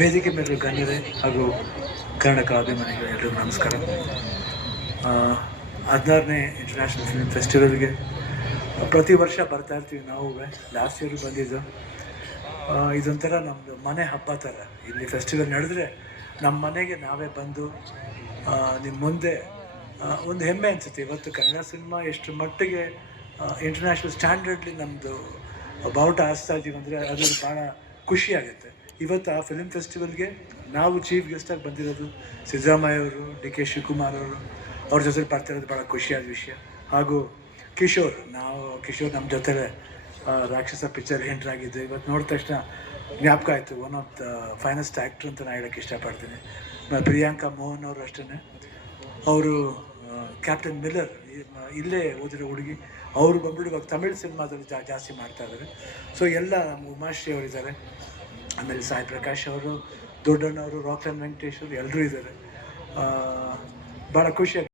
ವೇದಿಕೆ ಮೇಲೆ ಗಣ್ಯರೇ ಹಾಗೂ ಕನ್ನಡ ಅಭಿಮಾನಿಗಳು ಎಲ್ಲರಿಗೂ ನಮಸ್ಕಾರ. 16ನೇ ಇಂಟರ್ನ್ಯಾಷನಲ್ ಫಿಲ್ಮ್ ಫೆಸ್ಟಿವಲ್ಗೆ ಪ್ರತಿ ವರ್ಷ ಬರ್ತಾ ಇರ್ತೀವಿ ನಾವು. ಲಾಸ್ಟ್ ಇಯರ್ ಬಂದಿದ್ದು. ಇದೊಂಥರ ನಮ್ಮದು ಮನೆ ಹಬ್ಬ ಥರ. ಇಲ್ಲಿ ಫೆಸ್ಟಿವಲ್ ನಡೆದ್ರೆ ನಮ್ಮ ಮನೆಗೆ ನಾವೇ ಬಂದು ನಿಮ್ಮ ಮುಂದೆ ಒಂದು ಹೆಮ್ಮೆ ಅನಿಸುತ್ತೆ. ಇವತ್ತು ಕನ್ನಡ ಸಿನಿಮಾ ಎಷ್ಟು ಮಟ್ಟಿಗೆ ಇಂಟರ್ನ್ಯಾಷನಲ್ ಸ್ಟ್ಯಾಂಡರ್ಡ್ಲಿ ನಮ್ಮದು ಬಾವುಟ ಹಾರಿಸ್ತಾ ಇದ್ದೀವಿ ಅಂದರೆ ಅದು ಭಾಳ ಖುಷಿಯಾಗುತ್ತೆ. ಇವತ್ತು ಆ ಫಿಲ್ಮ್ ಫೆಸ್ಟಿವಲ್ಗೆ ನಾವು ಚೀಫ್ ಗೆಸ್ಟಾಗಿ ಬಂದಿರೋದು ಸಿದ್ದರಾಮಯ್ಯ ಅವರು, ಡಿ ಕೆ ಶಿವಕುಮಾರ್ ಅವರು, ಅವ್ರ ಜೊತೆ ಬರ್ತಿರೋದು ಭಾಳ ಖುಷಿಯಾದ ವಿಷಯ. ಹಾಗೂ ಕಿಶೋರ್ ನಮ್ಮ ಜೊತೆ ರಾಕ್ಷಸ ಪಿಕ್ಚರ್ ಎಂಟ್ರಾಗಿದ್ದು ಇವತ್ತು ನೋಡಿದ ತಕ್ಷಣ ಜ್ಞಾಪಕ ಆಯಿತು. One of the finest actor ಅಂತ ನಾನು ಹೇಳೋಕ್ಕೆ ಇಷ್ಟಪಡ್ತೀನಿ. ಪ್ರಿಯಾಂಕಾ ಮೋಹನ್ ಅವರು ಅಷ್ಟೇ. ಅವರು ಕ್ಯಾಪ್ಟನ್ ಮಿಲ್ಲರ್ ಇಲ್ಲೇ ಓದಿರೋ ಹುಡುಗಿ. ಅವರು ಬಂದ್ಬಿಟ್ಟು ಇವಾಗ ತಮಿಳ್ ಸಿನಿಮಾದಲ್ಲಿ ಜಾಸ್ತಿ ಮಾಡ್ತಾ ಇದ್ದಾರೆ. ಸೊ ಎಲ್ಲ ಉಮಾಶ್ರೀ ಅವರಿದ್ದಾರೆ. ಆಮೇಲೆ ಸಾಯಿ ಪ್ರಕಾಶ್ ಅವರು, ದೊಡ್ಡಣ್ಣವರು, ರಾಕ್ಲೈನ್ ವೆಂಕಟೇಶ್ ಅವರು ಎಲ್ಲರೂ ಇದ್ದಾರೆ. ಭಾಳ ಖುಷಿಯಾಗಿ